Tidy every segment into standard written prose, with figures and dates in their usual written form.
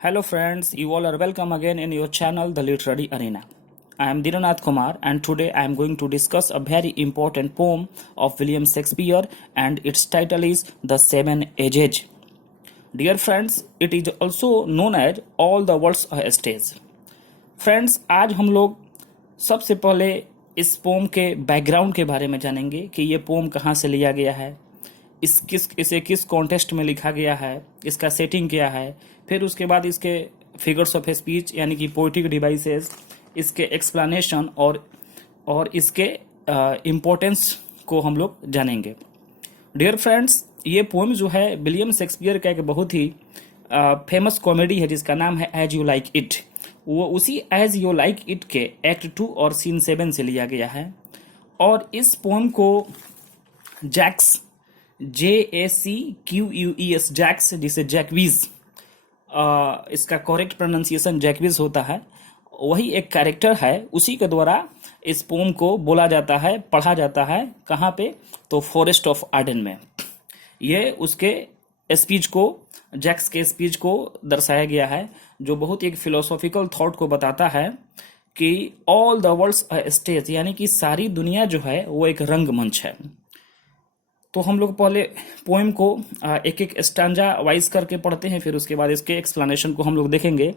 Hello friends, you all are welcome again in your channel The Literary Arena. I am Diranath Kumar and today I am going to discuss a very important poem of William Shakespeare and its title is The Seven Ages. Dear friends, it is also known as All the World's a Stage. Friends आज हम लोग सबसे पहले इस pome के background के बारे में जानेंगे कि ये पोम कहाँ से लिया गया है, इसे किस कॉन्टेक्स्ट में लिखा गया है, इसका सेटिंग क्या है, फिर उसके बाद इसके फिगर्स ऑफ स्पीच यानी कि पोइटिक डिवाइसेस, इसके एक्सप्लेनेशन और इसके इम्पोर्टेंस को हम लोग जानेंगे। डियर फ्रेंड्स, ये पोम जो है विलियम शेक्सपियर का एक बहुत ही फेमस कॉमेडी है जिसका नाम है एज यू लाइक इट। वो उसी एज यू लाइक इट के एक्ट 2 और सीन 7 से लिया गया है और इस पोम को जैक्स JACQUES जैक्स, जिसे जैकवीज इसका करेक्ट प्रोनाउंसिएशन जैकवीज होता है, वही एक कैरेक्टर है, उसी के द्वारा इस पोम को बोला जाता है, पढ़ा जाता है। कहाँ पे? तो फॉरेस्ट ऑफ आर्डन में। ये उसके स्पीच को, जैक्स के स्पीच को दर्शाया गया है, जो बहुत एक फिलोसॉफिकल थॉट को बताता है कि all the world's a stage, यानी कि सारी दुनिया जो है वो एक रंगमंच है। तो हम लोग पहले पोएम को एक एक स्टैंजा वाइज करके पढ़ते हैं, फिर उसके बाद इसके एक्सप्लेनेशन को हम लोग देखेंगे।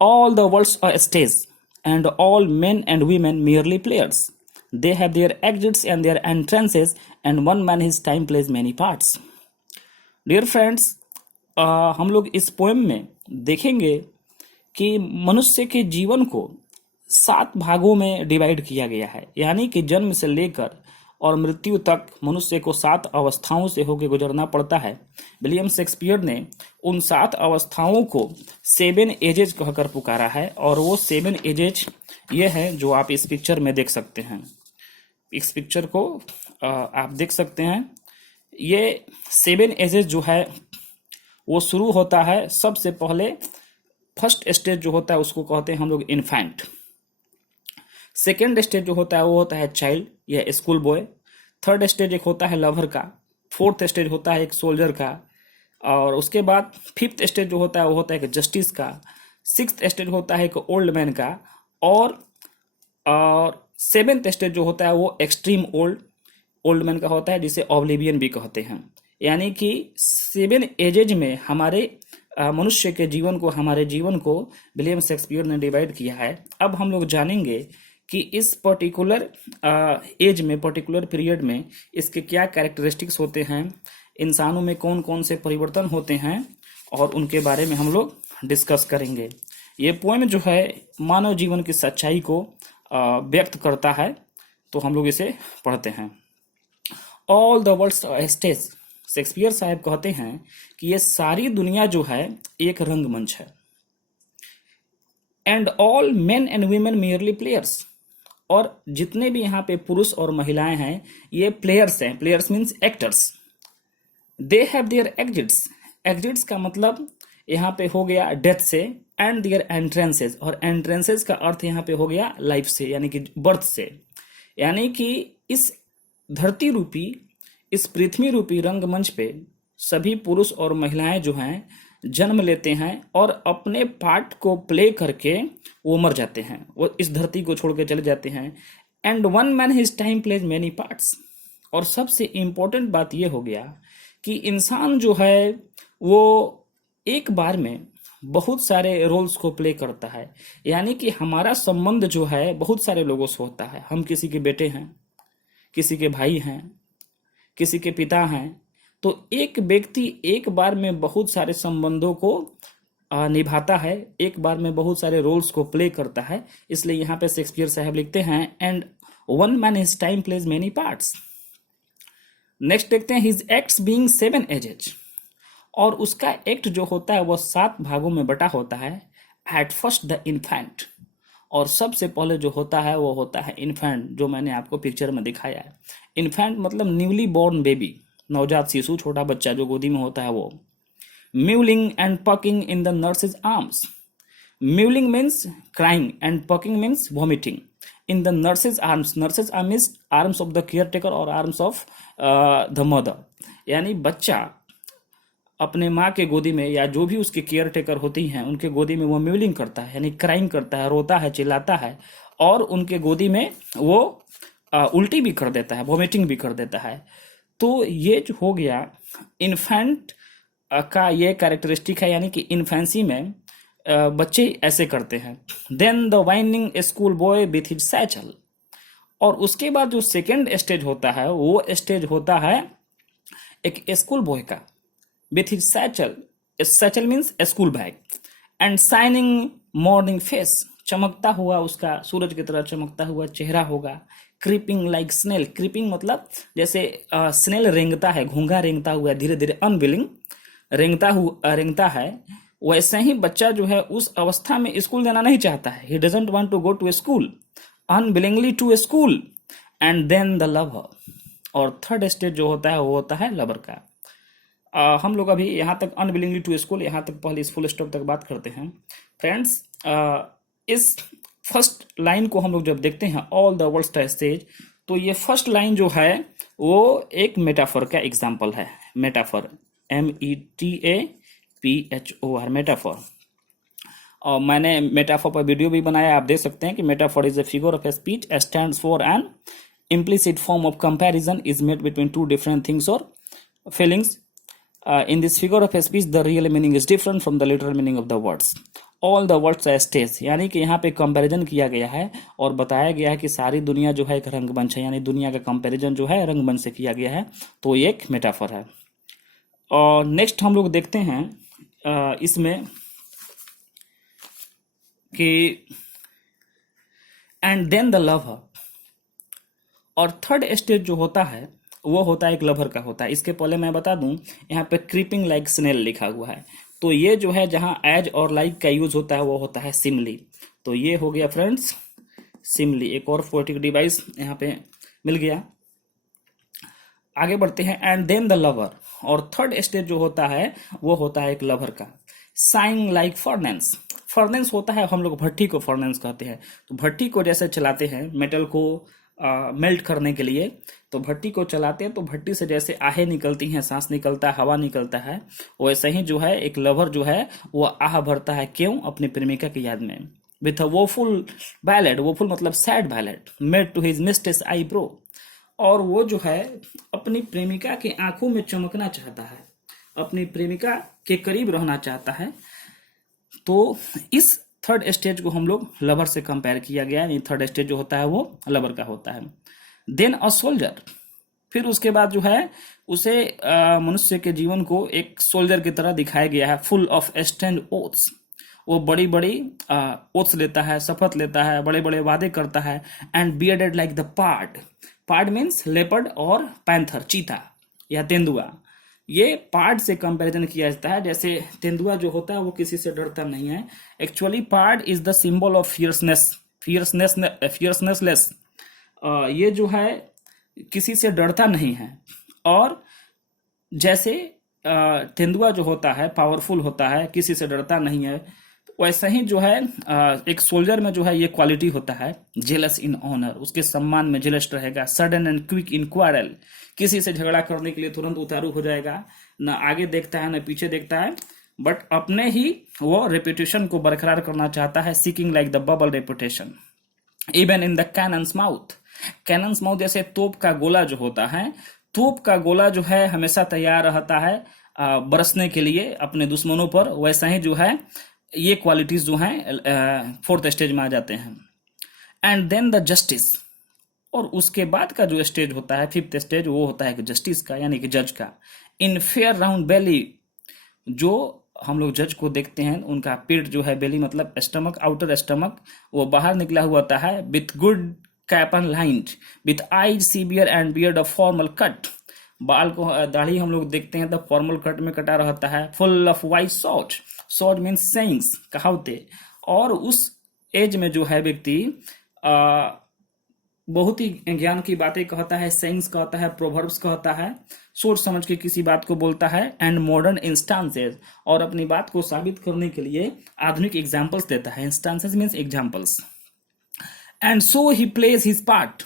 All the world's a stage and all men and women merely players. They have their exits and their entrances, and one man his time plays many parts. Dear friends, हम लोग इस पोएम में देखेंगे कि मनुष्य के जीवन को 7 भागों में डिवाइड किया गया है, यानी कि जन्म से लेकर और मृत्यु तक मनुष्य को 7 अवस्थाओं से होकर गुजरना पड़ता है। विलियम शेक्सपियर ने उन 7 अवस्थाओं को 7 एजेज कहकर पुकारा है और वो 7 एजेज ये हैं जो आप इस पिक्चर में देख सकते हैं। इस पिक्चर को आप देख सकते हैं। ये 7 एजेज जो है वो शुरू होता है सबसे पहले, फर्स्ट स्टेज जो होता है उसको कहते हैं हम लोग इन्फेंट। सेकेंड स्टेज जो होता है वो होता है चाइल्ड या स्कूल बॉय। थर्ड स्टेज एक होता है लवर का। फोर्थ स्टेज होता है एक सोल्जर का। और उसके बाद फिफ्थ स्टेज जो होता है वो होता है एक जस्टिस का। सिक्स्थ स्टेज होता है एक ओल्ड मैन का। और सेवेंथ स्टेज जो होता है वो एक्सट्रीम ओल्ड मैन का होता है, जिसे ऑब्लिवियन भी कहते हैं। यानी कि 7 एजेज में हमारे मनुष्य के जीवन को, हमारे जीवन को विलियम शेक्सपियर ने डिवाइड किया है। अब हम लोग जानेंगे कि इस पर्टिकुलर एज में, पर्टिकुलर पीरियड में इसके क्या कैरेक्टरिस्टिक्स होते हैं, इंसानों में कौन कौन से परिवर्तन होते हैं, और उनके बारे में हम लोग डिस्कस करेंगे। ये पोएम जो है मानव जीवन की सच्चाई को व्यक्त करता है, तो हम लोग इसे पढ़ते हैं। All the world's a stage, Shakespeare साहब कहते हैं कि ये सारी दुनिया जो है एक रंगमंच है। And all men and women merely players, और जितने भी यहाँ पे पुरुष और महिलाएं हैं ये प्लेयर्स हैं। Players means actors. They have their exits, exits का मतलब यहाँ पे हो गया डेथ से, एंड देयर एंट्रेंसेस, और एंट्रेंसेस का अर्थ यहाँ पे हो गया लाइफ से, यानी कि बर्थ से। यानी कि इस धरती रूपी, इस पृथ्वी रूपी रंगमंच पे सभी पुरुष और महिलाएं जो हैं जन्म लेते हैं और अपने पार्ट को प्ले करके वो मर जाते हैं, वो इस धरती को छोड़ के चले जाते हैं। And one man his time plays many parts, और सबसे इम्पोर्टेंट बात ये हो गया कि इंसान जो है वो एक बार में बहुत सारे रोल्स को प्ले करता है। यानी कि हमारा संबंध जो है बहुत सारे लोगों से होता है। हम किसी के बेटे हैं, किसी के भाई हैं, किसी के पिता हैं। तो एक व्यक्ति एक बार में बहुत सारे संबंधों को निभाता है, एक बार में बहुत सारे रोल्स को प्ले करता है। इसलिए यहाँ पे शेक्सपियर साहब लिखते हैं and one man his time plays many parts. Next देखते हैं हिज एक्ट्स बीइंग 7 एजेज, और उसका एक्ट जो होता है वो 7 भागों में बटा होता है। एट फर्स्ट द इन्फेंट, और सबसे पहले जो होता है वो होता है इन्फेंट, जो मैंने आपको पिक्चर में दिखाया है। इन्फेंट मतलब न्यूली बॉर्न बेबी, नवजात शिशु, छोटा बच्चा जो गोदी में होता है वो। Mewling and packing in the nurses arms, mewling means crying and packing means vomiting in the nurses arms. Nurses arm means arms of the care taker और आर्म्स ऑफ द मदर। यानी बच्चा अपने माँ के गोदी में या जो भी उसके केयर टेकर होती हैं उनके गोदी में वो म्यूलिंग करता है, यानी क्राइंग करता है, रोता है, चिल्लाता है, और उनके गोदी में वो उल्टी भी कर देता है, वॉमिटिंग भी कर देता है। तो ये जो हो गया इन्फेंट का ये कैरेक्टरिस्टिक है, यानी कि इन्फेंसी में बच्चे ऐसे करते हैं। Then the whining school boy with his satchel. और उसके बाद जो सेकेंड स्टेज होता है वो स्टेज होता है एक स्कूल बॉय का, with his satchel. Satchel means school bag. And shining morning face, चमकता हुआ उसका सूरज की तरह चमकता हुआ चेहरा होगा। क्रीपिंग लाइक स्नेल, क्रीपिंग मतलब जैसे स्नेल रेंगता है, घोंघा रेंगता हुआ धीरे धीरे, अनविलिंग रेंगता है, वैसे ही बच्चा जो है उस अवस्था में स्कूल जाना नहीं चाहता है। He doesn't want to go to school, unwillingly to school. And then the lover. और थर्ड स्टेज जो होता है वो होता है लवर का। हम लोग अभी यहाँ तक अनविलिंगली टू स्कूल, यहाँ तक पहले इस फुल स्टॉप तक बात करते हैं फ्रेंड्स। इस फर्स्ट लाइन को हम लोग जब देखते हैं ऑल द वर्ल्ड्स का स्टेज, तो ये फर्स्ट लाइन जो है वो एक मेटाफर का एग्जाम्पल है। Metaphor, METAPHOR, metaphor. और मैंने मेटाफर पर वीडियो भी बनाया, आप देख सकते हैं कि metaphor is a figure of speech, stands for an implicit form of comparison is made between two different things or feelings. In this figure of speech, the real meaning is different from the literal meaning of the words. All the words are stage, यानी कि यहाँ पे comparison किया गया है और बताया गया है कि सारी दुनिया जो है एक रंगमंच है, यानी दुनिया का कंपैरिजन जो है रंगमंच से किया गया है, तो ये एक मेटाफर है। और नेक्स्ट हम लोग देखते हैं इसमें कि एंड देन द लवर। और थर्ड स्टेज जो होता है वो होता है एक लवर का होता है। इसके पहले मैं बता दूं, यहाँ पे क्रीपिंग लाइक स्नेल लिखा हुआ है, तो ये जो है जहां एज और लाइक का यूज होता है वो होता है सिमली। तो ये हो गया फ्रेंड्स सिमली, एक और फोनेटिक डिवाइस यहाँ पे मिल गया। आगे बढ़ते हैं, एंड देन द लवर। और थर्ड स्टेज जो होता है वो होता है एक लवर का। Saying like furnace. फर्नेंस होता है, हम लोग भट्टी को फर्नेंस कहते हैं। तो भट्टी को जैसे चलाते हैं मेटल को मेल्ट करने के लिए, तो भट्टी को चलाते हैं तो भट्टी से जैसे आहें निकलती हैं, सांस निकलता है, हवा निकलता है, वैसे ही जो है एक लवर जो है वो आह भरता है। क्यों? अपनी प्रेमिका की याद में। With a woeful ballad, woeful मतलब sad ballad, made to his mistress eyebrow. और वो जो है अपनी प्रेमिका की आंखों में चमकना चाहता है, अपनी प्रेमिका के करीब रहना चाहता है। तो इस थर्ड स्टेज को हम लोग लवर से कंपेयर किया गया है। थर्ड स्टेज जो होता है वो लवर का होता है। देन अ सोल्जर, फिर उसके बाद जो है उसे मनुष्य के जीवन को एक सोल्जर की तरह दिखाया गया है, फुल ऑफ स्टैंड ओथ्स। वो बड़ी बड़ी ओथ्स लेता है, शपथ लेता है, बड़े बड़े वादे करता है। And bearded like the pard. Pard means leopard और पैंथर, चीता या तेंदुआ। ये पार्ड से कंपैरिजन किया जाता है। जैसे तेंदुआ जो होता है वो किसी से डरता नहीं है। Actually pard is the symbol of fearlessness. ये जो है किसी से डरता नहीं है। और जैसे तेंदुआ जो होता है पावरफुल होता है, किसी से डरता नहीं है, वैसा ही जो है एक सोल्जर में जो है ये क्वालिटी होता है, जेलस इन ऑनर, उसके सम्मान में जेलस रहेगा। Sudden and quick in quarrel, किसी से झगड़ा करने के लिए तुरंत उतारू हो जाएगा, न आगे देखता है न पीछे देखता है, बट अपने ही वो रेपुटेशन को बरकरार करना चाहता है। Seeking like the bubble reputation even in the cannons mouth. Cannons mouth जैसे तोप का गोला जो होता है, तोप का गोला जो है हमेशा तैयार रहता है बरसने के लिए अपने दुश्मनों पर, वैसा ही जो है ये क्वालिटीज जो हैं फोर्थ स्टेज में आ जाते हैं। And then the justice. और उसके बाद का जो स्टेज होता है फिफ्थ स्टेज, वो होता है जस्टिस का, यानी कि जज का। इन फेयर राउंड बेली, जो हम लोग जज को देखते हैं उनका पेट जो है, बेली मतलब स्टमक, आउटर स्टमक, वो बाहर निकला हुआ होता है। With good cap and line, with eyes severe and beard of formal cut. बाल को, दाढ़ी हम लोग देखते हैं तो फॉर्मल कट में कटा रहता है। Full of wise saws, saws means sayings, कहावते। और उस एज में जो है व्यक्ति बहुत ही ज्ञान की बातें कहता है, सेइंग्स कहता है, प्रोवर्ब्स कहता है, सोच समझ के किसी बात को बोलता है। एंड मॉडर्न इंस्टांसेस, और अपनी बात को साबित करने के लिए आधुनिक एग्जाम्पल्स देता है। Instances means examples. And so he plays his part,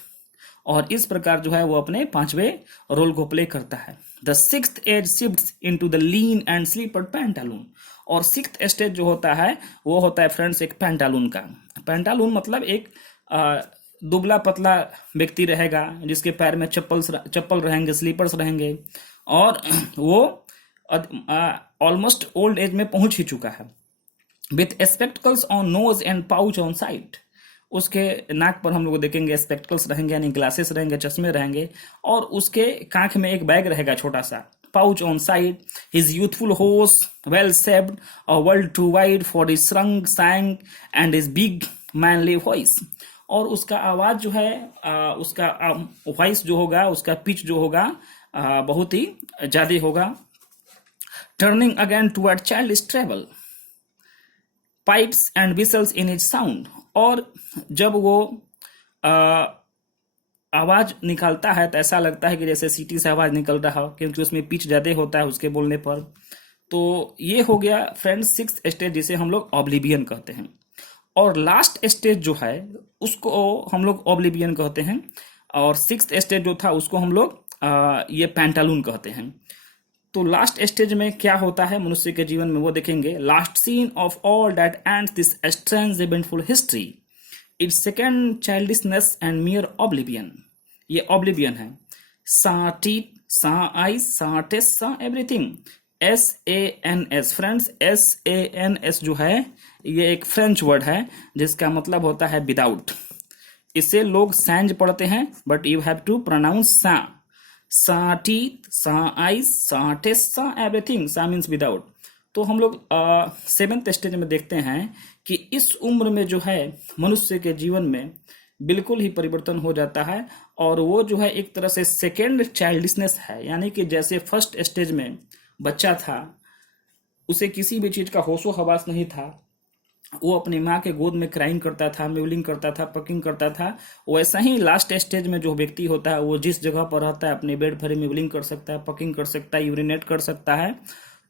और इस प्रकार जो है वो अपने पांचवें रोल को प्ले करता है। The sixth age shifts into the lean and slipper pantaloon. और सिक्स्थ स्टेज जो होता है वो होता है फ्रेंड्स एक पैंटालून का। पैंटालून मतलब एक दुबला पतला व्यक्ति रहेगा जिसके पैर में चप्पल रहेंगे, स्लीपर्स रहेंगे, और वो ऑलमोस्ट ओल्ड एज में पहुंच ही चुका है। With spectacles on nose and pouch on side. उसके नाक पर हम लोग देखेंगे स्पेक्टिकल्स रहेंगे, यानी ग्लासेस रहेंगे, चश्मे रहेंगे, और उसके कांख में एक बैग रहेगा छोटा सा, pouch on side. His youthful hose well saved, a world too wide for his shrunk shank and his big manly voice. और उसका आवाज जो है उसका वॉइस जो होगा, उसका पिच जो होगा बहुत ही ज्यादा होगा। Turning again toward childish travel, pipes and whistles in his sound. और जब वो आवाज निकालता है तो ऐसा लगता है कि जैसे सीटी से आवाज निकल रहा हो, क्योंकि उसमें पिच ज्यादा होता है उसके बोलने पर। तो ये हो गया फ्रेंड्स सिक्स्थ स्टेज, जिसे हम लोग ऑब्लिवियन कहते हैं। और लास्ट स्टेज जो है उसको हम लोग ऑब्लिवियन कहते हैं, और सिक्स्थ स्टेज जो था उसको हम लोग ये पैंटालून कहते हैं। तो लास्ट स्टेज में क्या होता है मनुष्य के जीवन में वो देखेंगे। Last scene of all that ends this strange eventful history, it's second childishness and mere oblivion. ये ऑब्लिवियन है। सा टीथ, सा आइज, सा टेस्ट, सा एवरीथिंग। SANS फ्रेंड्स, SANS जो है ये एक फ्रेंच वर्ड है जिसका मतलब होता है विदाउट। इसे लोग सैंज पढ़ते हैं, but you have to pronounce सा। सा टीथ, सा आइज, सा टेस्ट, सा एवरीथिंग। सा मीन्स विदाउट। तो हम लोग सेवेंथ स्टेज में देखते हैं कि इस उम्र में जो है मनुष्य के जीवन में बिल्कुल ही परिवर्तन हो जाता है, और वो जो है एक तरह से सेकेंड चाइल्डिशनेस है। यानी कि जैसे फर्स्ट स्टेज में बच्चा था, उसे किसी भी चीज का होशो हवास नहीं था, वो अपनी माँ के गोद में क्राइंग करता था, म्यूलिंग करता था, पकिंग करता था। वैसा ही लास्ट स्टेज में जो व्यक्ति होता है वो जिस जगह पर रहता है अपने बेड पर म्यूलिंग कर सकता है, पकिंग कर सकता है, यूरिनेट कर सकता है।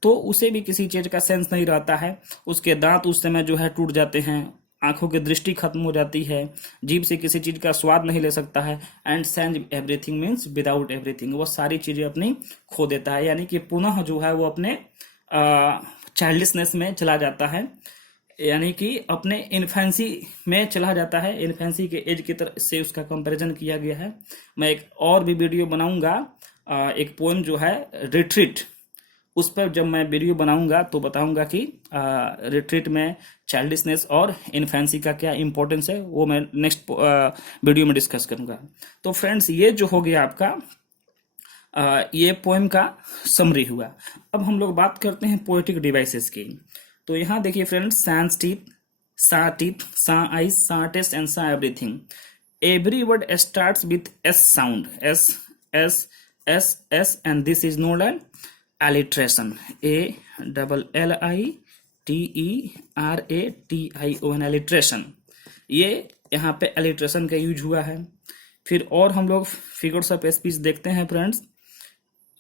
तो उसे भी किसी चीज का सेंस नहीं रहता है। उसके दांत उस समय जो है टूट जाते हैं, आंखों की दृष्टि खत्म हो जाती है, जीभ से किसी चीज का स्वाद नहीं ले सकता है। And Sainz everything means without everything. वो सारी चीजें अपनी खो देता है, यानी कि पुनः जो है वो अपने चाइल्डिशनेस में चला जाता है, यानी कि अपने इन्फेंसी में चला जाता है। इन्फेंसी के एज की तरह से उसका कंपैरिजन किया गया है। मैं एक और भी वीडियो बनाऊंगा, एक पोएम जो है रिट्रीट, उस पर जब मैं वीडियो बनाऊंगा तो बताऊंगा कि रिट्रीट में चाइल्डिशनेस और इन्फेंसी का क्या इंपॉर्टेंस है, वो मैं नेक्स्ट वीडियो में डिस्कस करूंगा। तो फ्रेंड्स ये जो हो गया आपका ये पोएम का समरी हुआ। अब हम लोग बात करते हैं पोएटिक डिवाइसेस की। तो यहाँ देखिए फ्रेंड्स, सैंस टीथ, सा आइज, सा टेस्ट एंड सा everything. Every word starts with S sound, S and this is known as alliteration, ALLITERATION, alliteration। ये यहाँ पे alliteration का यूज हुआ है। फिर और हम लोग फिगर्स ऑफ स्पीच देखते हैं फ्रेंड्स।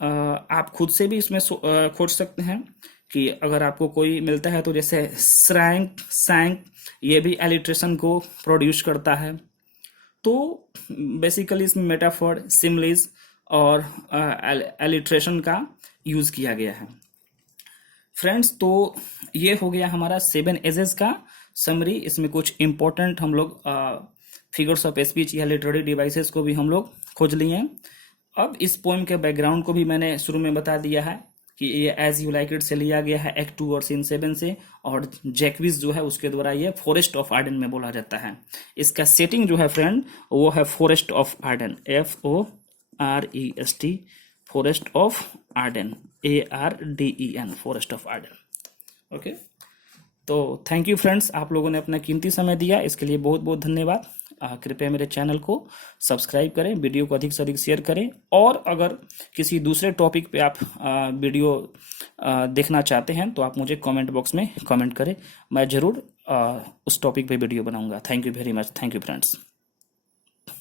आप खुद से भी इसमें खोज सकते हैं कि अगर आपको कोई मिलता है तो जैसे श्रैंक, सैंक, ये भी alliteration को प्रोड्यूस करता है। तो बेसिकली इसमें मेटाफर, सिमिलीज और alliteration का यूज किया गया है फ्रेंड्स। तो ये हो गया हमारा 7 एजेस का समरी। इसमें कुछ इंपॉर्टेंट हम लोग फिगर्स ऑफ स्पीच या लिटरेरी डिवाइसेस को भी हम लोग खोज लिए हैं। अब इस पोएम के बैकग्राउंड को भी मैंने शुरू में बता दिया है कि ये एज यू लाइक इट से लिया गया है एक्ट 2 और सीन 7 से, और जैक्विस जो है उसके द्वारा ये फॉरेस्ट ऑफ आर्डन में बोला जाता है। इसका सेटिंग जो है फ्रेंड वो है forest of Ardern, FOREST, forest of Ardern, ARDEN, forest of Ardern. Okay, तो थैंक यू फ्रेंड्स, आप लोगों ने अपना कीमती समय दिया, इसके लिए बहुत बहुत धन्यवाद। कृपया मेरे चैनल को सब्सक्राइब करें, वीडियो को अधिक से अधिक शेयर करें, और अगर किसी दूसरे टॉपिक पे आप वीडियो देखना चाहते हैं तो आप मुझे कमेंट बॉक्स में कमेंट करें, मैं ज़रूर उस टॉपिक पे वीडियो बनाऊंगा। Thank you very much. Thank you friends.